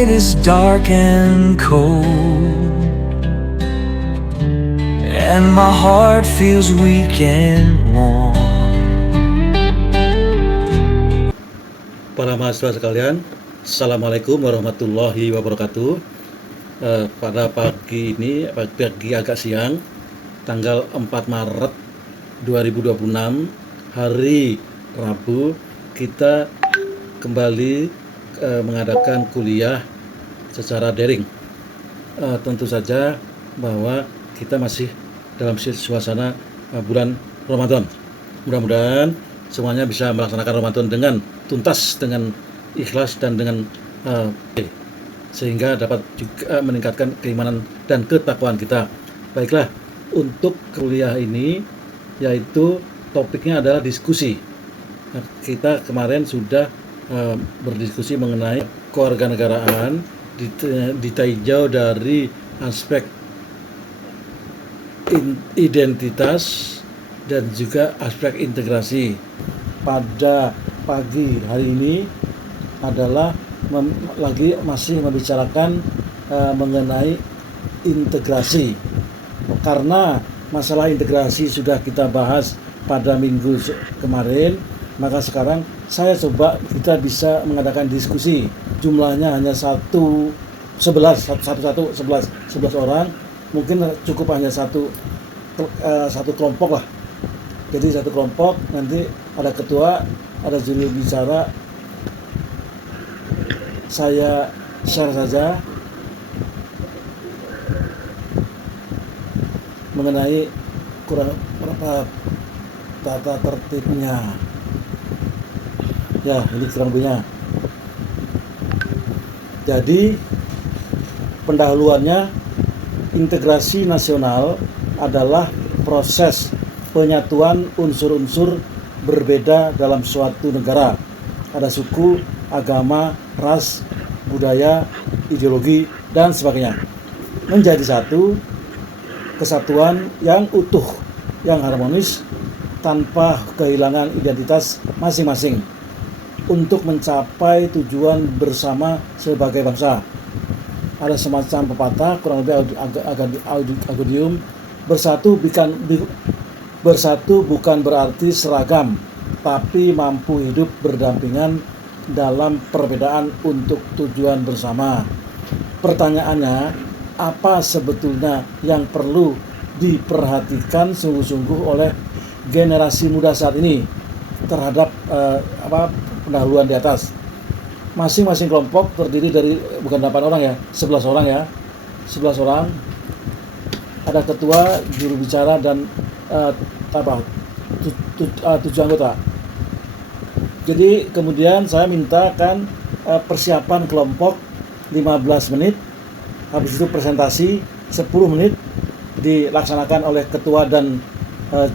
night is dark and cold, and my heart feels weak and warm. Para mahasiswa sekalian, Assalamualaikum warahmatullahi wabarakatuh. Pada pagi ini, pagi agak siang, tanggal 4 Maret 2026, hari Rabu, kita kembali mengadakan kuliah secara daring. Tentu saja bahwa kita masih dalam suasana bulan Ramadan. Mudah-mudahan semuanya bisa melaksanakan Ramadan dengan tuntas, dengan ikhlas, dan dengan sehingga dapat juga meningkatkan keimanan dan ketakwaan kita. Baiklah, untuk kuliah ini yaitu topiknya adalah diskusi. Kita kemarin sudah berdiskusi mengenai kewarganegaraan, ditinjau dari aspek identitas dan juga aspek integrasi. Pada pagi hari ini adalah masih membicarakan mengenai integrasi, karena masalah integrasi sudah kita bahas pada minggu kemarin, maka sekarang saya coba kita bisa mengadakan diskusi. Jumlahnya hanya 11 orang, mungkin cukup hanya satu kelompok lah. Jadi satu kelompok, nanti ada ketua, ada juru bicara. Saya share saja mengenai kurang berapa tata tertibnya. Ya, ini kurang lebihnya. Jadi pendahuluannya, integrasi nasional adalah proses penyatuan unsur-unsur berbeda dalam suatu negara. Ada suku, agama, ras, budaya, ideologi, dan sebagainya, menjadi satu kesatuan yang utuh, yang harmonis, tanpa kehilangan identitas masing-masing, untuk mencapai tujuan bersama sebagai bangsa. Ada semacam pepatah, kurang lebih audium, bersatu bukan berarti seragam, tapi mampu hidup berdampingan dalam perbedaan untuk tujuan bersama. Pertanyaannya, apa sebetulnya yang perlu diperhatikan sungguh-sungguh oleh generasi muda saat ini terhadap pendahuluan di atas? Masing-masing kelompok terdiri dari bukan 8 orang ya, 11 orang ya. 11 orang. Ada ketua, juru bicara, dan 7 anggota. Jadi kemudian saya mintakan persiapan kelompok 15 menit, habis itu presentasi 10 menit dilaksanakan oleh ketua dan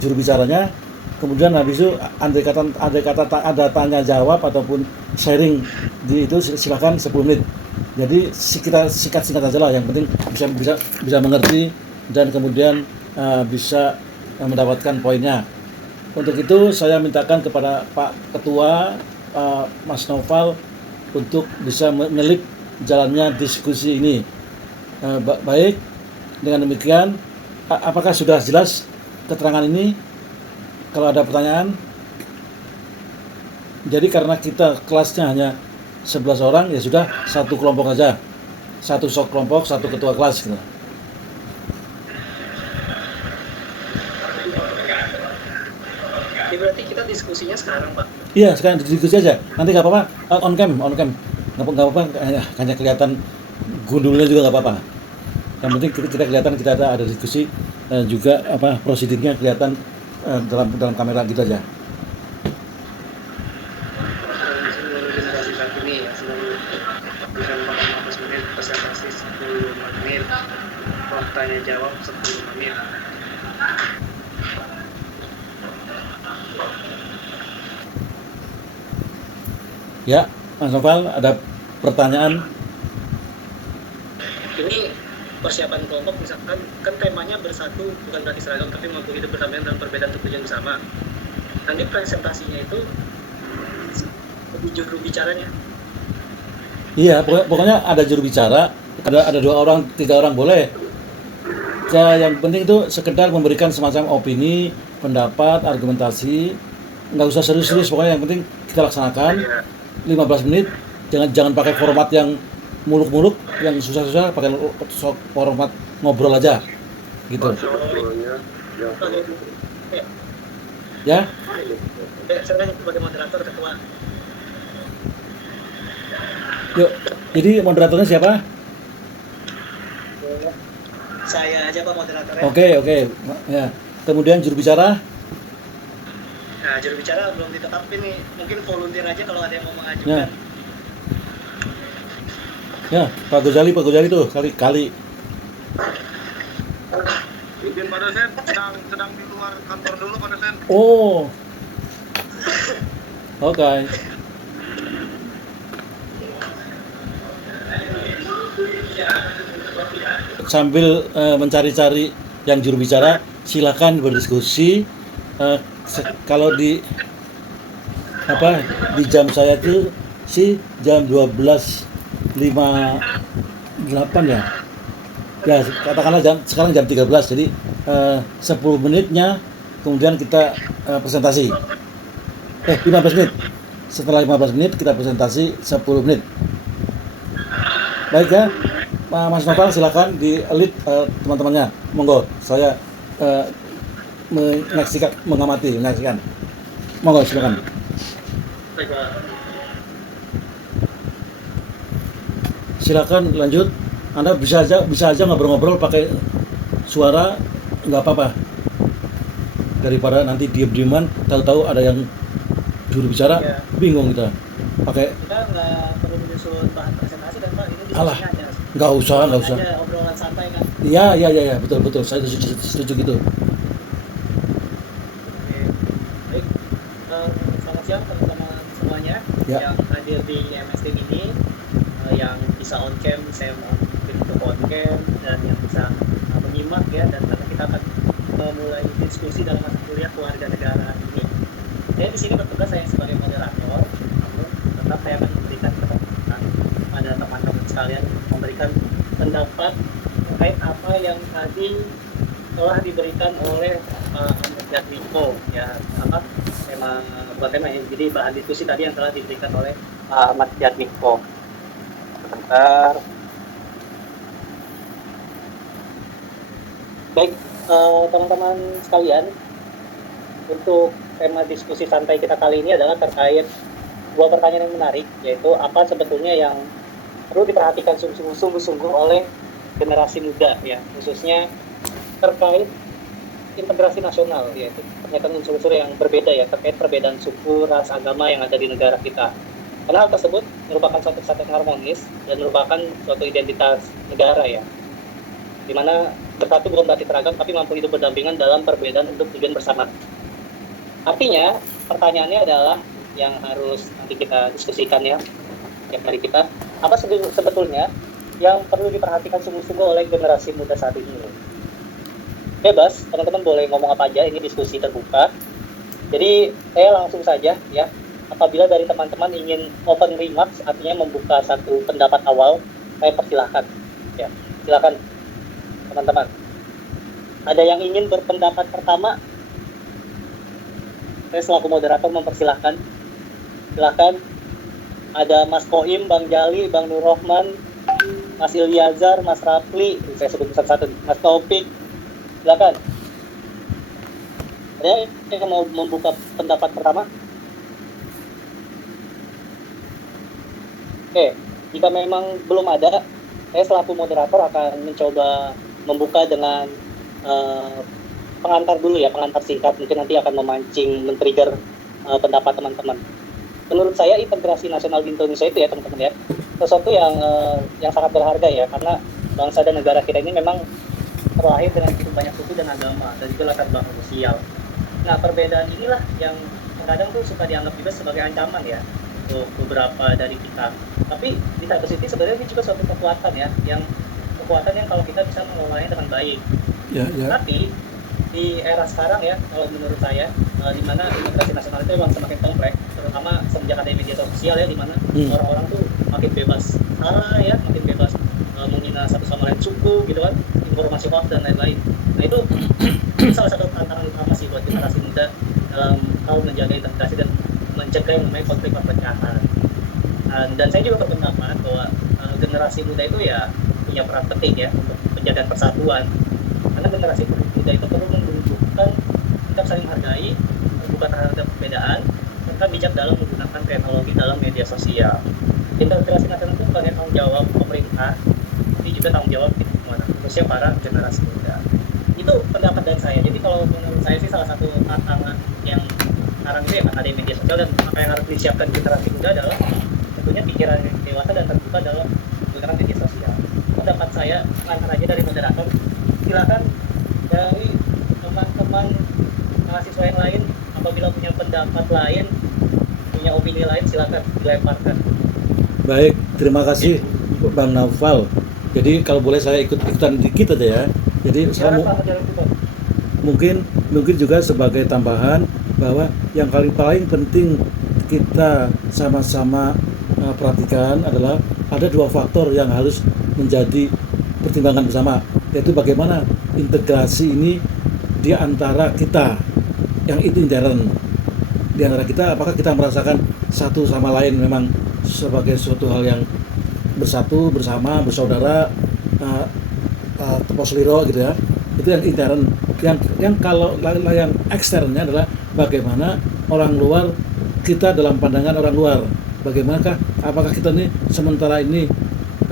juru bicaranya. Kemudian habis itu andai kata ada tanya jawab ataupun sharing di itu, silakan 10 menit. Jadi kita singkat aja lah, yang penting bisa mengerti dan kemudian bisa mendapatkan poinnya. Untuk itu saya mintakan kepada Pak Ketua, Mas Noval, untuk bisa menyelip jalannya diskusi ini. Baik, dengan demikian apakah sudah jelas keterangan ini? Kalau ada pertanyaan. Jadi karena kita kelasnya hanya 11 orang, ya sudah satu kelompok saja, satu kelompok, satu ketua kelas gitu. Berarti kita diskusinya sekarang, Pak? Iya, sekarang diskusi aja. Nanti nggak apa-apa, on cam. Nggak apa-apa, hanya kelihatan gundulnya juga nggak apa-apa. Yang penting kita kelihatan kita ada diskusi, juga prosedurnya kelihatan dalam kamera gitu aja. Tanya jawab 10 menit. Ya, Mas Noval, ada pertanyaan? Ini persiapan kelompok, misalkan kan temanya bersatu bukan berarti seragam, tapi mampu hidup berdampingan dalam perbedaan tujuan bersama. Nanti presentasinya itu lebih juru bicaranya. Iya, pokoknya ada juru bicara, ada 2 orang, 3 orang boleh. Ya, yang penting itu sekedar memberikan semacam opini, pendapat, argumentasi, nggak usah serius-serius, pokoknya yang penting kita laksanakan 15 menit, jangan pakai format yang muluk-muluk, yang susah-susah, pakai format ngobrol aja, gitu. Ya, Saya sebagai moderator ketua. yuk. Jadi moderatornya siapa? Saya aja Pak moderatornya. Oke, ya. Kemudian juru bicara. Nah, juru bicara belum ditetapin nih. Mungkin volunteer aja kalau ada yang mau mengajukan. Ya, Pak Gozali tuh kali. Izin Pak dosen, sedang di luar kantor dulu Pak dosen. Oh. Oke. Sambil mencari-cari yang juru bicara, silakan berdiskusi. Kalau di jam saya itu sih jam 12.58 ya. Ya, katakanlah sekarang jam 13, jadi 10 menitnya kemudian kita presentasi. 15 menit. Setelah 15 menit kita presentasi 10 menit. Baik ya, Mas Novel silakan di lead teman-temannya. Monggo, saya menyaksikan. Monggo silakan. Baik, Pak. Silakan lanjut. Anda bisa aja ngobrol-ngobrol pakai suara, nggak apa-apa. Daripada nanti diem-dieman, tahu-tahu ada yang juru bicara, Ya. bingung kita. Pakai Kita nggak perlu menyusun bahan presentasi kan Pak, ini Alah, diskusinya aja. nggak usah. Aja obrolan santai kan. Iya, betul. Saya setuju gitu. Oke. Baik. Selamat siang teman-teman semuanya Ya. yang hadir di MST ini, yang bisa on cam, saya mau untuk on cam, dan yang bisa menyimak ya, dan karena kita akan memulai diskusi dalam mata kuliah keluarga negara ini. Saya di sini bertugas saya sebagai moderator, namun tetap saya akan memberikan kesempatan pada teman-teman sekalian memberikan pendapat terkait apa yang tadi telah diberikan oleh Ahmad Jadwiko ya, bukan tema ya, jadi bahan diskusi tadi yang telah diberikan oleh Ahmad Jadwiko. Sebentar. Baik, teman-teman sekalian, untuk tema diskusi santai kita kali ini adalah terkait 2 pertanyaan yang menarik, yaitu apa sebetulnya yang perlu diperhatikan sungguh-sungguh oleh generasi muda ya, khususnya terkait integrasi nasional, yaitu pernyataan unsur-unsur yang berbeda ya, terkait perbedaan suku, ras, agama yang ada di negara kita. Karena hal tersebut merupakan suatu kesatuan harmonis dan merupakan suatu identitas negara ya, dimana bersatu bukan berarti teragam, tapi mampu hidup berdampingan dalam perbedaan untuk tujuan bersama. Artinya, pertanyaannya adalah yang harus nanti kita diskusikan ya, tiap hari kita, apa sebetulnya yang perlu diperhatikan sungguh-sungguh oleh generasi muda saat ini. Bebas, teman-teman boleh ngomong apa aja, ini diskusi terbuka. Jadi, saya langsung saja ya, apabila dari teman-teman ingin open remarks, artinya membuka satu pendapat awal, saya persilahkan. Ya, silakan teman-teman. Ada yang ingin berpendapat pertama? Saya selaku moderator mempersilahkan. Silakan. Ada Mas Koim, Bang Jali, Bang Nur Rohman, Mas Ilyazar, Mas Rafli, saya sebut satu-satu, Mas Taufik. Silakan. Ada yang mau membuka pendapat pertama? Oke, jika memang belum ada, saya selaku moderator akan mencoba membuka dengan pengantar dulu ya, pengantar singkat, mungkin nanti akan memancing, men-trigger pendapat teman-teman. Menurut saya integrasi nasional di Indonesia itu ya teman-teman ya, sesuatu yang sangat berharga ya, karena bangsa dan negara kita ini memang terlahir dengan cukup banyak suku dan agama, dan juga latar belakang sosial. Nah, perbedaan inilah yang kadang tuh suka dianggap juga sebagai ancaman ya untuk beberapa dari kita. Tapi di satu sisi sebenarnya ini juga suatu kekuatan ya, yang kalau kita bisa mengelolanya dengan baik. Ya. Tapi di era sekarang ya, kalau menurut saya, di mana integrasi nasional itu memang semakin kompleks, terutama semenjak ada media sosial ya, di mana orang-orang tuh makin bebas salah ya, makin bebas menghina satu sama lain suku gitu kan, informasi hoax dan lain-lain. Nah itu salah satu tantangan utama sih buat generasi muda dalam hal menjaga integrasi dan mencegah yang namanya konflik perpecahan. Dan saya juga berpendapat bahwa generasi muda itu ya punya peran penting ya untuk penjagaan persatuan, karena generasi muda itu perlu menunjukkan sikap saling menghargai, terbuka terhadap perbedaan, serta bijak dalam menggunakan teknologi dalam media sosial. Integrasi nasional itu bukan hanya tanggung jawab pemerintah, tapi juga tanggung jawab kita semua, khususnya para generasi muda. Itu pendapat dari saya. Jadi kalau menurut saya sih salah satu tantangan yang sekarang itu ya ada media sosial, dan apa yang harus disiapkan generasi muda adalah tentunya pikiran yang dewasa dan terbuka dalam menggunakan media sosial. Pendapat saya lantar aja dari moderator, silakan dari teman-teman mahasiswa yang lain apabila punya pendapat lain, punya opini lain, silakan dilemparkan. Baik, terima kasih Bang Naufal. Jadi kalau boleh saya ikutan dikit aja ya. Jadi saya mungkin juga sebagai tambahan bahwa yang paling penting kita sama-sama perhatikan adalah ada dua faktor yang harus menjadi pertimbangan bersama, yaitu bagaimana integrasi ini di antara kita, yang itu intern di antara kita, apakah kita merasakan satu sama lain memang sebagai suatu hal yang bersatu, bersama, bersaudara, tepos liro gitu ya. Itu yang intern. Yang kalau yang eksternnya adalah bagaimana orang luar, kita dalam pandangan orang luar, bagaimanakah, apakah kita ini sementara ini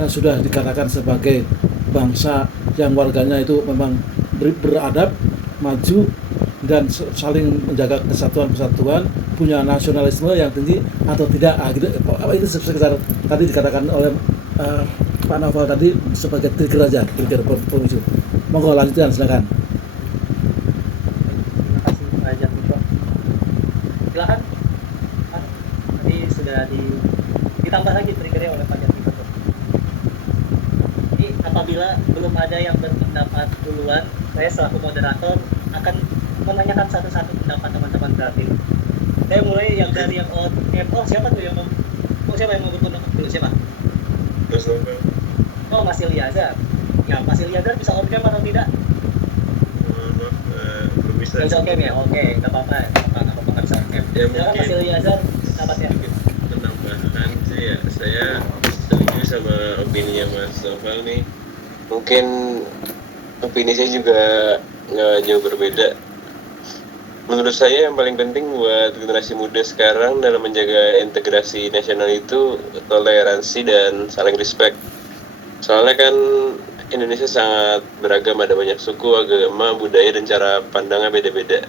sudah dikatakan sebagai bangsa yang warganya itu memang beradab, maju, dan saling menjaga kesatuan, punya nasionalisme yang tinggi atau tidak, gitu. Itu sekitar tadi dikatakan oleh Pak Naufal tadi sebagai trigger aja, trigger pemicu. Monggo lanjutkan, silakan. Terima kasih Pak Jatmiko. Silakan. Tadi sudah ditambah lagi triggernya oleh Pak Jatmiko. Jadi apabila belum ada yang berpendapat duluan, saya selaku moderator akan menanyakan satu-satu pendapat teman-teman kreatif. Saya mulai yang dari yang siapa tuh yang siapa yang mau berpendapat dulu, siapa? Oh, Mas Ilyazar. Ya, Mas Ilyazar bisa on cam atau tidak? Belum bisa. Bisa on cam ya? Oke, nggak apa-apa nggak bisa on cam. Ya, Silakan Mas Ilyazar, pendapatnya. Penambahan sih ya, saya setuju sama opininya Mas Novel nih. Mungkin opini saya juga nggak jauh berbeda. Menurut saya yang paling penting buat generasi muda sekarang dalam menjaga integrasi nasional itu toleransi dan saling respect. Soalnya kan Indonesia sangat beragam, ada banyak suku, agama, budaya, dan cara pandangnya beda-beda.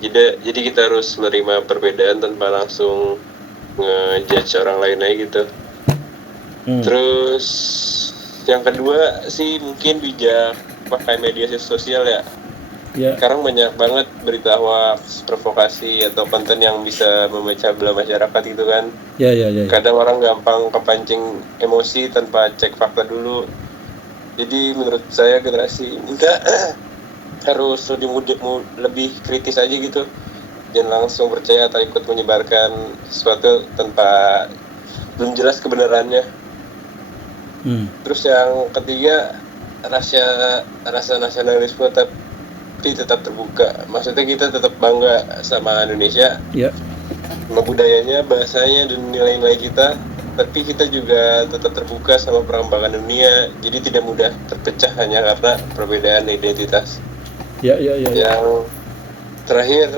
Jadi kita harus menerima perbedaan tanpa langsung nge-judge orang lain aja gitu. Terus yang kedua sih mungkin bijak pakai media sosial ya. Sekarang banyak banget berita hoax, provokasi, atau konten yang bisa memecah belah masyarakat gitu kan. Ya. Kadang orang gampang kepancing emosi tanpa cek fakta dulu. Jadi menurut saya generasi muda harus lebih kritis aja gitu. Jangan langsung percaya atau ikut menyebarkan sesuatu tanpa belum jelas kebenarannya. Terus yang ketiga, rasa nasionalisme tetap terbuka. Maksudnya kita tetap bangga sama Indonesia, sama budayanya, bahasanya, dan nilai-nilai kita. Tapi kita juga tetap terbuka sama perkembangan dunia. Jadi tidak mudah terpecah hanya karena perbedaan identitas. Yang terakhir,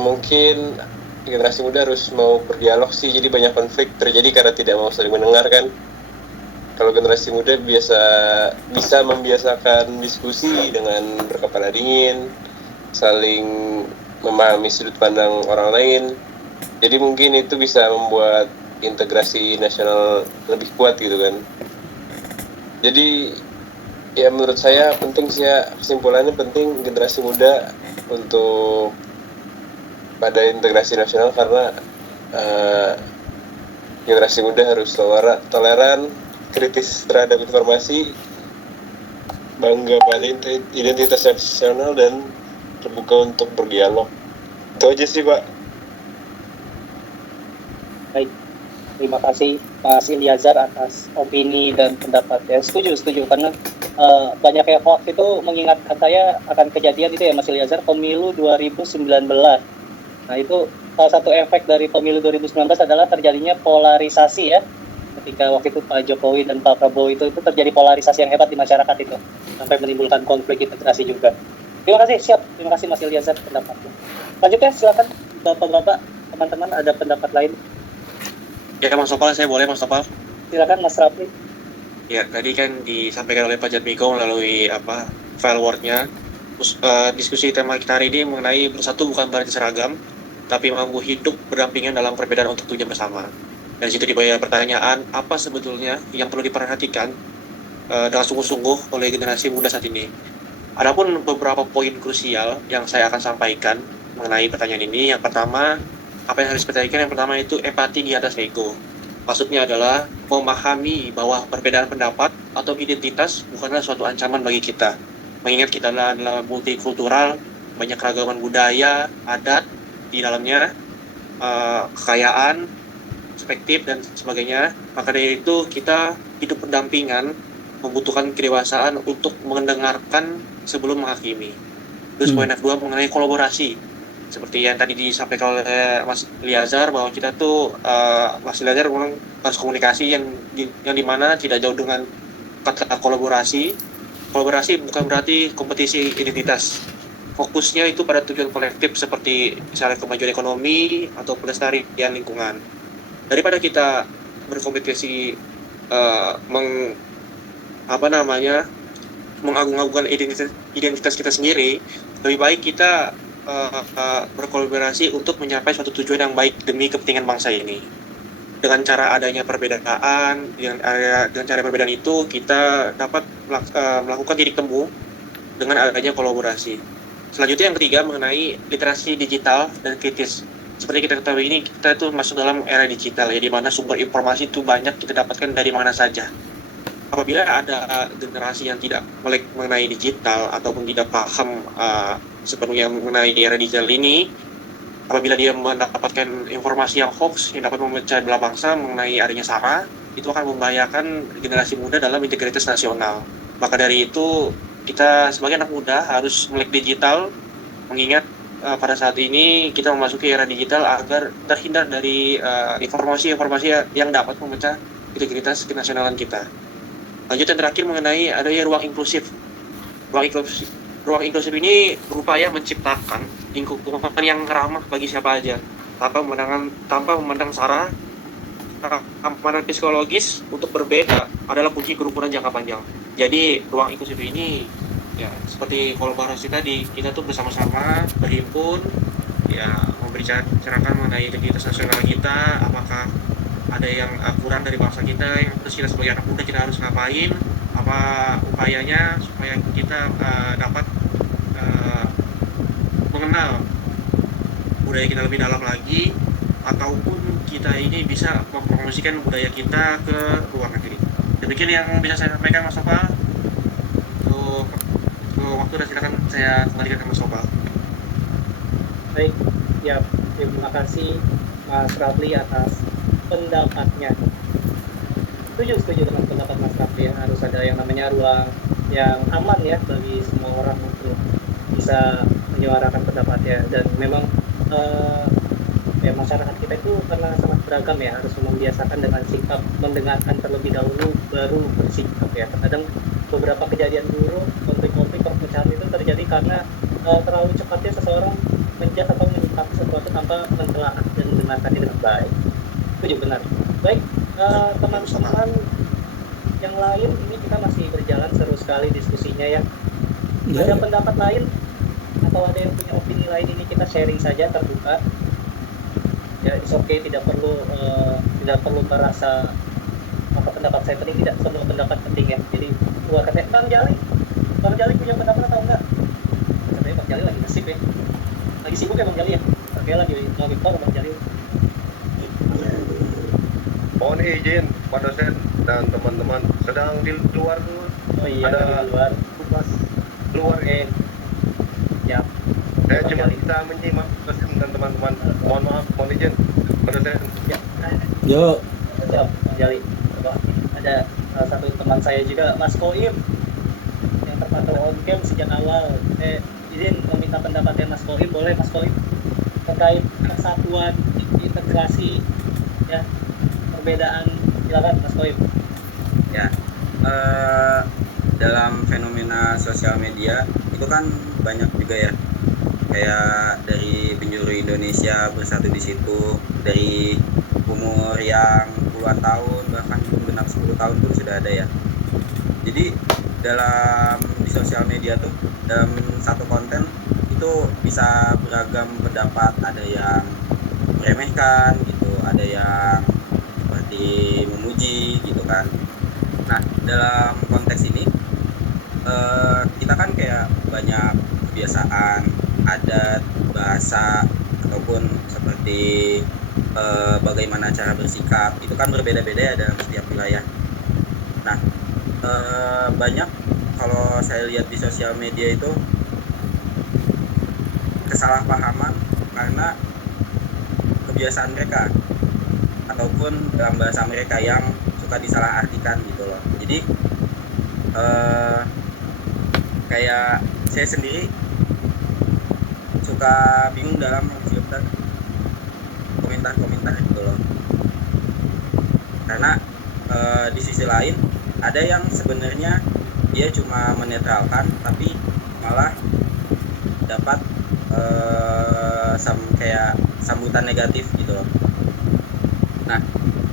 mungkin generasi muda harus mau berdialog sih. Jadi banyak konflik terjadi karena tidak mau saling mendengarkan. Kalau generasi muda bisa membiasakan diskusi dengan berkepala dingin, saling memahami sudut pandang orang lain. Jadi mungkin itu bisa membuat integrasi nasional lebih kuat gitu kan. Jadi ya menurut saya penting sih ya, kesimpulannya penting generasi muda untuk pada integrasi nasional, karena generasi muda harus toleran, kritis terhadap informasi, bangga pada identitas nasional, dan terbuka untuk berdialog. Itu aja sih Pak. Baik, terima kasih Mas Ilyazar atas opini dan pendapatnya. Setuju karena banyak yang hoax itu mengingatkan saya akan kejadian itu ya Mas Ilyazar, pemilu 2019. Nah itu salah satu efek dari pemilu 2019 adalah terjadinya polarisasi ya. Ketika waktu itu Pak Jokowi dan Pak Prabowo itu terjadi polarisasi yang hebat di masyarakat itu sampai menimbulkan konflik integrasi juga. Terima kasih, siap. Terima kasih Mas Ilyazar pendapatnya. Lanjutnya silakan Bapak-bapak, teman-teman ada pendapat lain. Ya Mas Topal, saya boleh Mas Topal? Silakan Mas Rafli. Ya, tadi kan disampaikan oleh Pak Jatmiko melalui file Word-nya. Terus, diskusi tema kita hari ini mengenai bersatu bukan berarti seragam, tapi mampu hidup berdampingan dalam perbedaan untuk tujuan bersama. Dan situ dibayar pertanyaan, apa sebetulnya yang perlu diperhatikan dengan sungguh-sungguh oleh generasi muda saat ini. Adapun beberapa poin krusial yang saya akan sampaikan mengenai pertanyaan ini. Yang pertama, apa yang harus diperhatikan? Yang pertama itu empati di atas ego. Maksudnya adalah memahami bahwa perbedaan pendapat atau identitas bukanlah suatu ancaman bagi kita. Mengingat kita adalah multikultural, banyak keragaman budaya, adat di dalamnya, kekayaan, perspektif dan sebagainya. Maka dari itu kita hidup berdampingan, membutuhkan kedewasaan untuk mendengarkan sebelum menghakimi. Terus poin kedua mengenai kolaborasi. Seperti yang tadi disampaikan oleh Mas Ilyazar, bahwa kita tuh Mas Ilyazar memang harus komunikasi yang dimana tidak jauh dengan kata kolaborasi. Kolaborasi bukan berarti kompetisi identitas. Fokusnya itu pada tujuan kolektif seperti misalnya kemajuan ekonomi atau pelestarian lingkungan. Daripada kita berkompetisi mengagung-agungkan identitas kita sendiri, lebih baik kita berkolaborasi untuk mencapai suatu tujuan yang baik demi kepentingan bangsa ini. Dengan cara adanya perbedaan, dengan cara perbedaan itu kita dapat melakukan titik temu dengan adanya kolaborasi. Selanjutnya yang ketiga mengenai literasi digital dan kritis. Seperti kita ketahui ini, kita itu masuk dalam era digital ya, di mana sumber informasi itu banyak kita dapatkan dari mana saja. Apabila ada generasi yang tidak melek mengenai digital ataupun tidak paham sepenuhnya mengenai era digital ini, apabila dia mendapatkan informasi yang hoax yang dapat memecah belah bangsa mengenai adanya SARA, itu akan membahayakan generasi muda dalam integritas nasional. Maka dari itu kita sebagai anak muda harus melek digital, mengingat pada saat ini kita memasuki era digital agar terhindar dari informasi-informasi yang dapat memecah integritas kenasionalan kita. Lanjut yang terakhir mengenai adanya ruang inklusif. Ruang inklusif ini berupaya menciptakan lingkungan yang ramah bagi siapa aja, tanpa memandang SARA. Keamanan psikologis untuk berbeda adalah kunci kerukunan jangka panjang. Jadi ruang inklusif ini ya seperti kolaborasi tadi, kita tuh bersama-sama berhimpun ya, membicarakan mengenai identitas nasional kita, apakah ada yang kurang dari bangsa kita, yang terus kita sebagai anak muda kita harus ngapain, apa upayanya supaya kita dapat mengenal budaya kita lebih dalam lagi, ataupun kita ini bisa mempromosikan budaya kita ke luar negeri. Demikian yang bisa saya sampaikan Mas Sopal. Untuk waktu dan silakan saya kembalikan ke Mas Sopal. Baik, ya terima kasih Mas Rafli atas pendapatnya. Setuju dengan pendapat Mas Rafli ya, harus ada yang namanya ruang yang aman ya bagi semua orang untuk bisa menyuarakan pendapatnya. Dan memang ya masyarakat kita itu karena sangat beragam ya, harus membiasakan dengan sikap mendengarkan terlebih dahulu baru bersikap ya. Terkadang beberapa kejadian buruk, konflik-konflik perpecahan itu terjadi karena terlalu cepatnya seseorang menjudge atau menyikapi sesuatu tanpa mentelaah dan mendengarkannya dengan baik. Setuju, benar. Baik, teman-teman yang lain, ini kita masih berjalan seru sekali diskusinya ya. Ada pendapat lain atau ada yang punya opini lain, ini kita sharing saja terbuka. Ya, it's okay, tidak perlu merasa apa pendapat saya penting, tidak semua pendapat penting ya. Jadi keluarkan Bang Jali punya pendapat atau enggak? Katanya Bang Jali lagi ngesip ya, lagi sibuk ya Bang Jali ya. Oke, lagi mau Victor Bang Jali. Mohon izin Pak dosen dan teman-teman, sedang di luar tuh. Oh iya, ada di luar. Luar Oke. Ya. Saya cuma kita menyimak dosen dan teman-teman. Mohon maaf, mohon izin Pak dosen. Ya. Yo, Siap, Bang Jali. Coba, ada salah satu teman saya juga, Mas Koim, yang terpantau on cam sejak awal. Izin meminta pendapatnya Mas Koim, boleh Mas Koim? Terkait kesatuan, integrasi, ya, perbedaan, silakan Mas Koim. Ya, dalam fenomena sosial media itu kan banyak juga ya, kayak dari penjuru Indonesia bersatu di situ, dari umur yang puluhan tahun bahkan genap 10 tahun pun sudah ada ya. Jadi di sosial media tuh, dalam satu konten itu bisa beragam pendapat, ada yang meremehkan gitu, ada yang seperti memuji gitu kan. Nah, dalam konteks ini kita kan kayak banyak kebiasaan, adat, bahasa, ataupun seperti bagaimana cara bersikap, itu kan berbeda-beda ya dalam setiap wilayah. Nah, banyak kalau saya lihat di sosial media itu kesalahpahaman karena kebiasaan mereka ataupun dalam bahasa mereka yang suka disalahartikan gitu loh. Jadi kayak saya sendiri suka bingung dalam memfilter komentar-komentar gitu loh, karena di sisi lain ada yang sebenarnya dia cuma menetralkan tapi malah dapat kayak sambutan negatif gitu loh. Nah,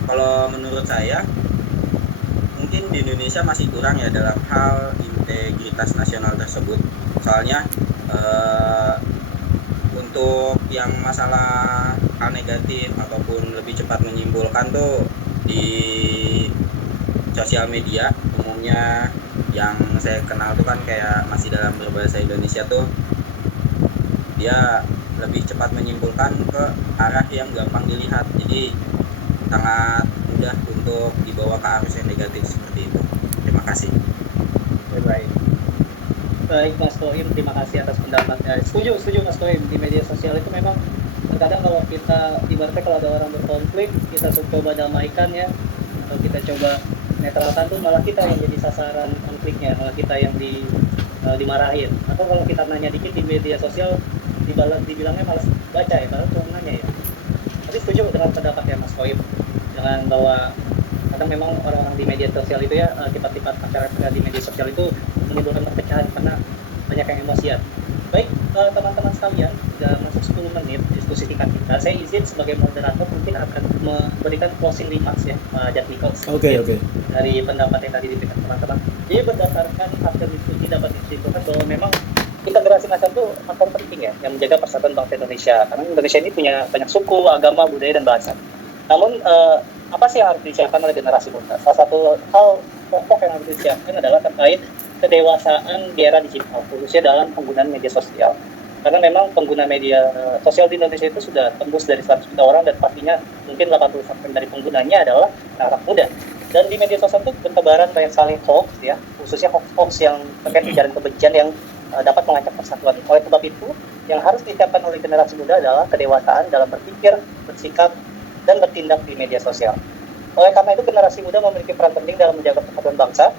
kalau menurut saya mungkin di Indonesia masih kurang ya dalam hal integritas nasional tersebut. Soalnya untuk yang masalah hal negatif ataupun lebih cepat menyimpulkan tuh di sosial media umumnya yang saya kenal tuh kan kayak masih dalam berbahasa Indonesia tuh dia lebih cepat menyimpulkan ke arah yang gampang dilihat, jadi sangat mudah untuk dibawa ke arus yang negatif seperti itu. Terima kasih. Baik Mas Koim, terima kasih atas pendapatnya. Setuju Mas Koim, di media sosial itu memang terkadang kalau kita ibaratnya kalau ada orang berkonflik, kita coba damaikan ya, atau kita coba netralkan tuh malah kita yang jadi sasaran konfliknya, malah kita yang dimarahin. Atau kalau kita nanya dikit di media sosial, dibilangnya malas baca ya, padahal cuma nanya ya. Tapi setuju dengan pendapatnya Mas Koim, jangan bawa, kadang memang orang-orang di media sosial itu ya, tipe-tipe masyarakat di media sosial itu menimbulkan perpecahan karena banyak yang emosian. Baik, teman-teman sekalian, sudah masuk 10 menit diskusi tingkat kita. Saya izin sebagai moderator mungkin akan memberikan closing remarks ya, Pak Jatmiko. Oke. Dari pendapat yang tadi diberikan teman-teman. Jadi berdasarkan hasil diskusi dapat disimpulkan bahwa memang integrasi nasional itu faktor penting ya, yang menjaga persatuan bangsa Indonesia. Karena Indonesia ini punya banyak suku, agama, budaya, dan bahasa. Namun, apa sih yang harus disiapkan oleh generasi muda? Salah satu hal pokok yang harus disiapkan adalah terkait kedewasaan di era digital, khususnya dalam penggunaan media sosial. Karena memang pengguna media sosial di Indonesia itu sudah tembus dari 100 juta orang, dan pastinya mungkin 80% dari penggunanya adalah anak muda. Dan di media sosial itu bertebaran banyak sekali hoax ya, khususnya hoax yang terkait ujaran kebencian yang dapat mengancam persatuan. Oleh sebab itu, yang harus disiapkan oleh generasi muda adalah kedewasaan dalam berpikir, bersikap, dan bertindak di media sosial. Oleh karena itu, generasi muda memiliki peran penting dalam menjaga persatuan bangsa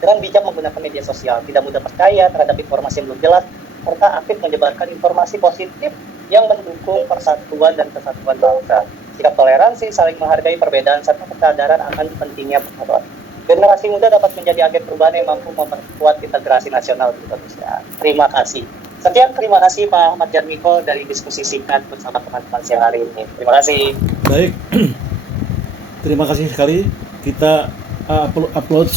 dengan bijak menggunakan media sosial, tidak mudah percaya terhadap informasi yang belum jelas, serta aktif menyebarkan informasi positif yang mendukung persatuan dan kesatuan bangsa. Sikap toleransi, saling menghargai perbedaan, serta kesadaran akan pentingnya persatuan. Generasi muda dapat menjadi agen perubahan yang mampu memperkuat integrasi nasional di Indonesia. Terima kasih. Sekian, terima kasih Pak Ahmad Jatmiko dari diskusi singkat bersama teman-teman siang hari ini. Terima kasih. Baik. Terima kasih sekali. Kita upload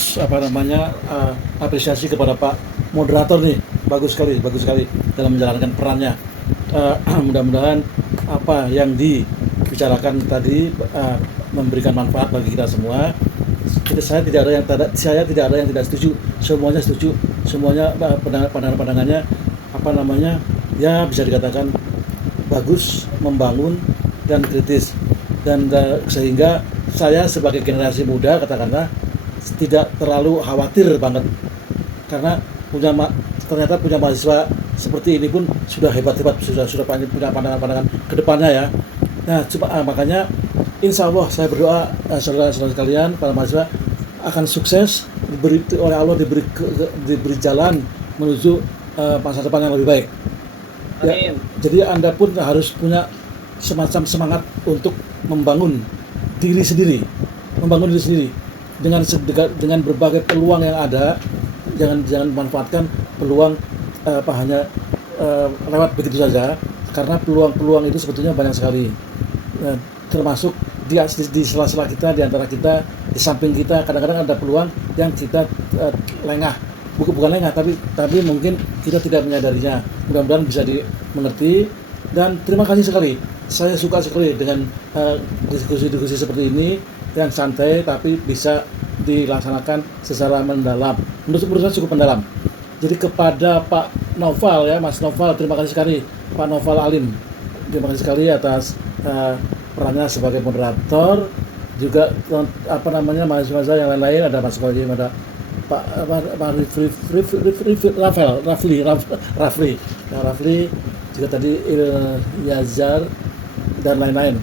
apresiasi kepada Pak moderator nih, bagus sekali dalam menjalankan perannya. Mudah-mudahan apa yang dibicarakan tadi memberikan manfaat bagi kita semua. Saya tidak ada yang tidak setuju, semuanya setuju, semuanya pandangannya ya bisa dikatakan bagus, membangun dan kritis, dan sehingga saya sebagai generasi muda katakanlah tidak terlalu khawatir banget, karena ternyata punya mahasiswa seperti ini pun sudah hebat, sudah punya pandangan ke depannya ya. Nah, makanya insya Allah saya berdoa saudara-saudara sekalian, para mahasiswa akan sukses, oleh Allah diberi jalan menuju masa depan yang lebih baik. Ya, Amin. jadi Anda pun harus punya semacam semangat untuk membangun diri sendiri, dengan berbagai peluang yang ada. Jangan manfaatkan peluang hanya lewat begitu saja, karena peluang-peluang itu sebetulnya banyak sekali. Termasuk di sela-sela kita, di antara kita, di samping kita, kadang-kadang ada peluang yang kita lengah, bukan lengah, tapi mungkin kita tidak menyadarinya. Mudah-mudahan bisa dimengerti, dan terima kasih sekali. Saya suka sekali dengan diskusi-diskusi seperti ini yang santai tapi bisa dilaksanakan secara mendalam. Menurut saya cukup mendalam. Jadi kepada Pak Noval, ya Mas Noval, terima kasih sekali, Pak Noval Alim, terima kasih sekali atas perannya sebagai moderator. Juga mahasiswa yang lain-lain, ada Mas Kodim, ada Pak Rafli, juga tadi Yazar dan lain-lain.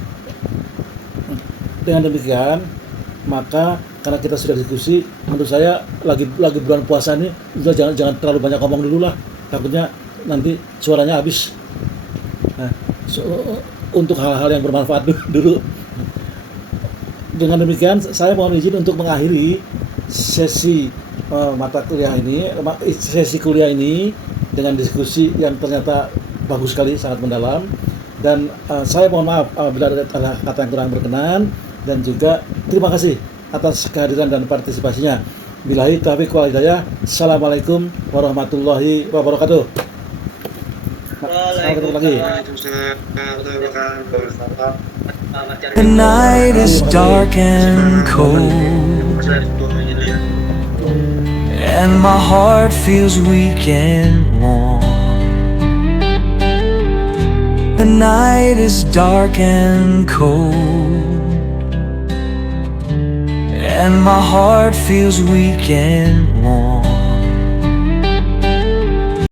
Dengan demikian, maka karena kita sudah diskusi, menurut saya lagi bulan puasa ini, udah jangan terlalu banyak ngomong dulu lah, takutnya nanti suaranya habis. Nah, untuk hal-hal yang bermanfaat dulu. Dengan demikian, saya mohon izin untuk mengakhiri sesi sesi kuliah ini dengan diskusi yang ternyata bagus sekali, sangat mendalam. Dan saya mohon maaf apabila ada kata yang kurang berkenan, dan juga terima kasih atas kehadiran dan partisipasinya. Billahi taufiq wal hidayah. Assalamualaikum warahmatullahi wabarakatuh. Sampai ketemu lagi. The night is dark and cold, and my heart feels weak and warm. The night is dark and cold, and my heart feels weak and warm.